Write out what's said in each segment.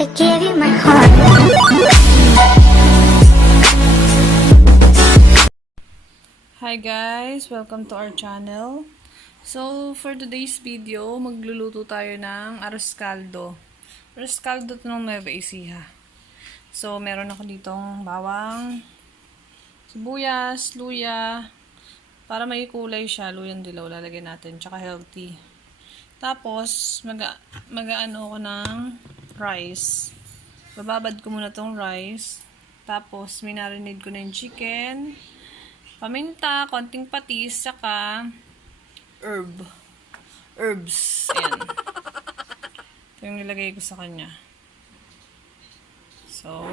I gave you my heart. Hi guys! Welcome to our channel. So, for today's video, magluluto tayo ng arroz caldo. Arroz caldo to ng Nueva Ecija. So, meron ako ditong bawang, sibuyas, luya, para may kulay siya, luyang dilaw lalagyan natin, tsaka healthy. Tapos, mag-ano ko ng rice. Bababad ko muna tong rice. Tapos, minarinade ko na yung chicken, paminta, konting patis, saka herbs. Ayan. Ito yung nilagay ko sa kanya. So,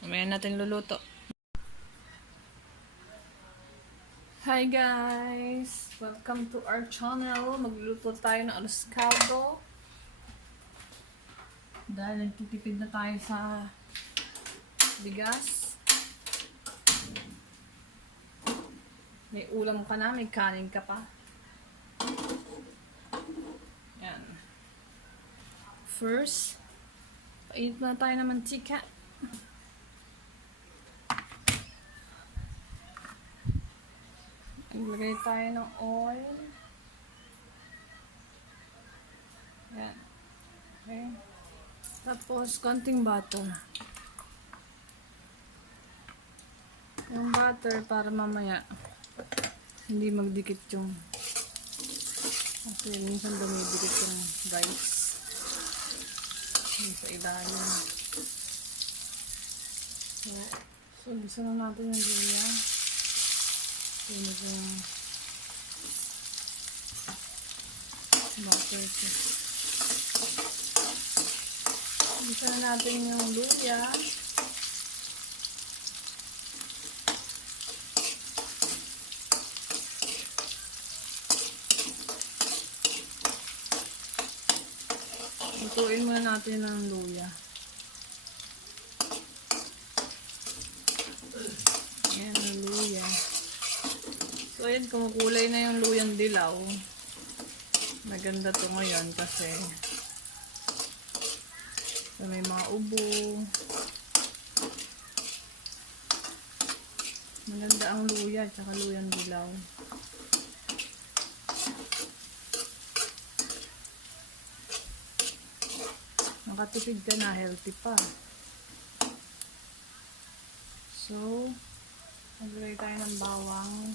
mamaya natin luluto. Hi guys! Welcome to our channel. Magluluto tayo ng arroz caldo. Dahil nagtitipid na tayo sa bigas. May ulam ka na, may kanin ka pa. Yan. First, painit na tayo ng mantika. Maglagay tayo ng oil. Yan. Okay. Tapos, konting butter. Yung butter para mamaya hindi magdikit yung kasi minsan dumidikit yung rice yung sa ilalim. So gusto na natin yung luya. Yun yung butter ko. Gusto na natin yung luya. Lutuin muna natin ang luya. Ayan ang luya. So, ayan, kumukulay na yung luyang dilaw. Maganda to ngayon kasi may mga ubo. Maganda ang luya at luyang dilaw. Nakatipid ka na, healthy pa. So, maglagay tayo ng bawang.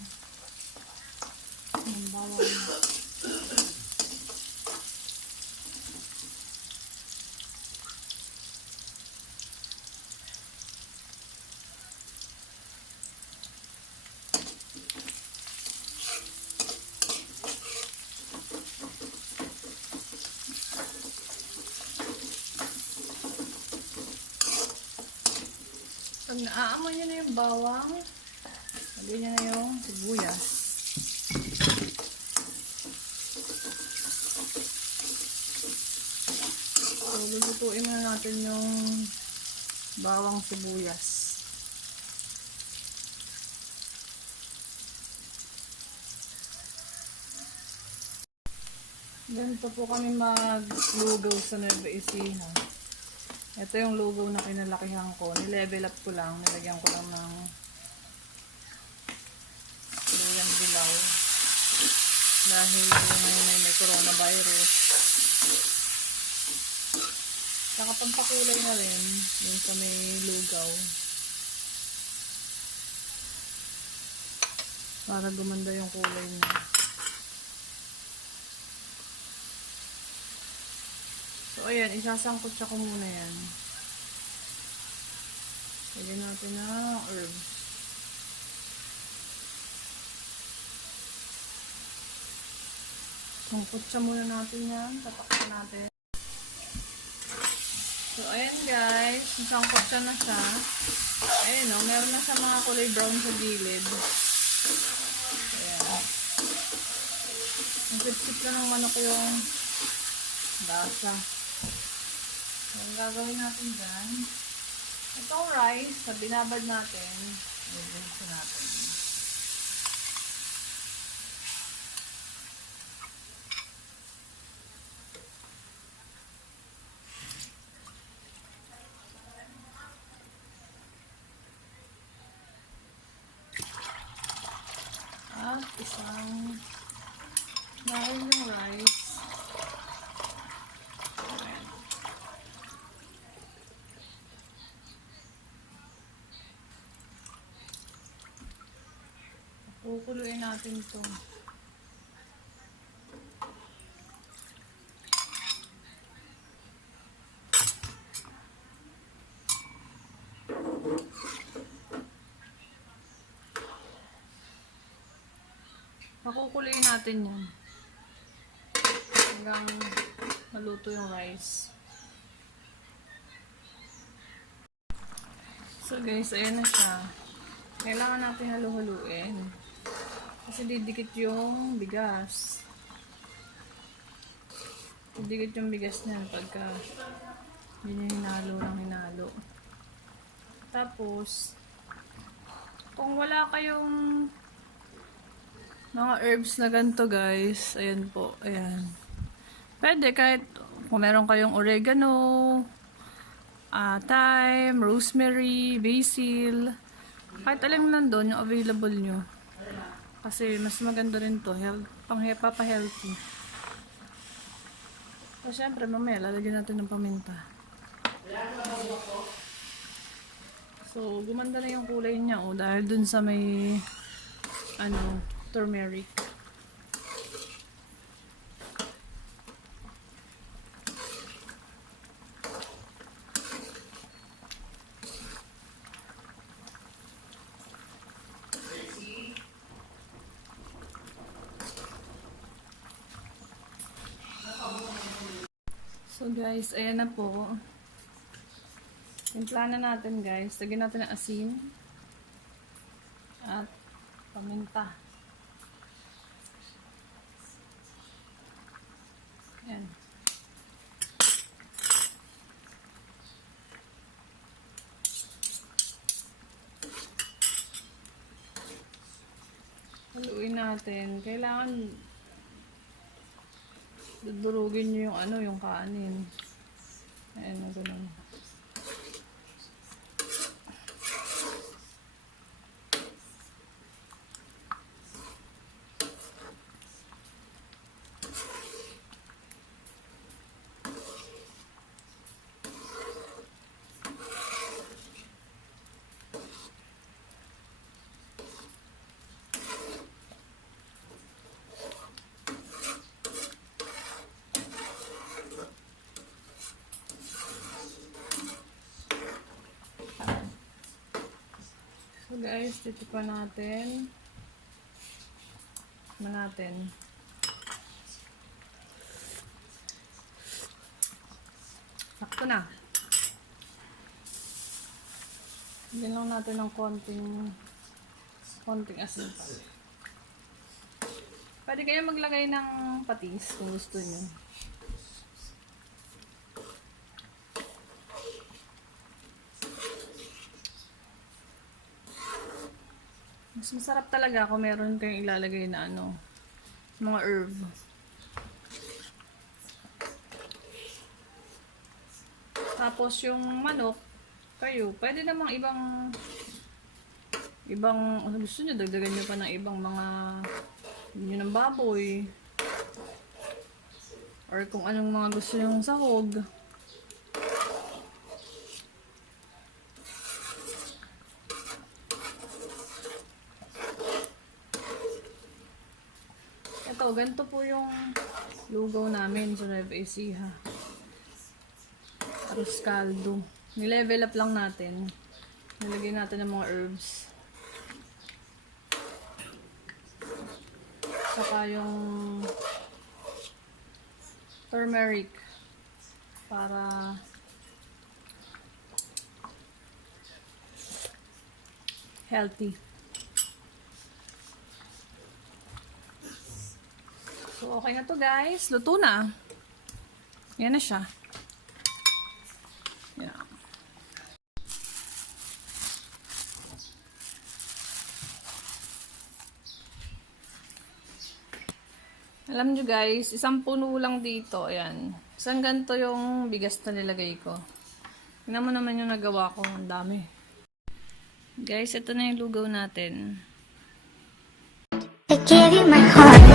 Pag naaamoy nyo na yung bawang, lagyan nyo na yung sibuyas. So, lulutuin na natin yung bawang sibuyas. Ganito po kami maglugaw sa Nueva Ecija. Ito yung lugaw na kinalakihan ko. Nilevel up ko lang. Nilagyan ko lang ng luyang dilaw. Dahil ngayon ay may coronavirus. Saka pampakulay na rin yung sa may lugaw. Para gumanda yung kulay niya. So, ayan, isasangkot siya ko muna yan. Lagyan natin ng herbs. Sangkot siya muna natin yan. Tatakpan natin. So, ayan guys. Sangkot siya na siya. Ayan o, meron na siya mga kulay brown sa gilid. Ayan. Ang sip-sip na ng manok yung lasa. Ang gagawin natin dyan, itong rice na binabad natin, i-rinse natin. Kukuluin natin to. Pakukuloyin natin yan. Hanggang maluto yung rice. So guys, ayan na siya. Kailangan natin halu-haluin. Kasi didikit yung bigas. Didikit yung bigas niyan pagka hindi hinalo ng hinalo. Tapos, kung wala kayong mga herbs na ganito guys, ayan po, ayan. Pwede kahit kung meron kayong oregano, thyme, rosemary, basil, kahit alam nandun yung available nyo. Kasi mas maganda rin to, papa-healthy. So syempre mamaya lalagyan natin ng paminta. So gumanda na yung kulay niya dahil dun sa may turmeric. So guys, ayan na po. Timpla na natin guys. Lagyan natin ng asin at paminta. Ayan. Haluin natin. Kailangan dudurugin nyo yung kanin. Ayan na ganun. So guys, dito pa natin. Sakto na. Bigyan lang natin ng konting asin pa. Pwede kayo maglagay ng patis kung gusto nyo. Mas masarap talaga kung meron kayong ilalagay na mga herb. Tapos yung manok, kayo, pwede namang ibang gusto nyo, dagdagan nyo pa ng ibang mga yun ng baboy. Or kung anong mga gusto nyong sahog. Ito, ganito po yung lugaw namin sa YsabeL. Arroz caldo. Nilevel up lang natin. Nilagay natin ng mga herbs. Saka yung turmeric para healthy. So, okay na to guys. Luto na. Yan na siya. Yeah. Alam nyo guys, isang puno lang dito. Ayan. Isang ganito yung bigas na nilagay ko. Tingnan mo naman yung nagawa ko. Ang dami. Guys, ito na yung lugaw natin. I gave you my heart.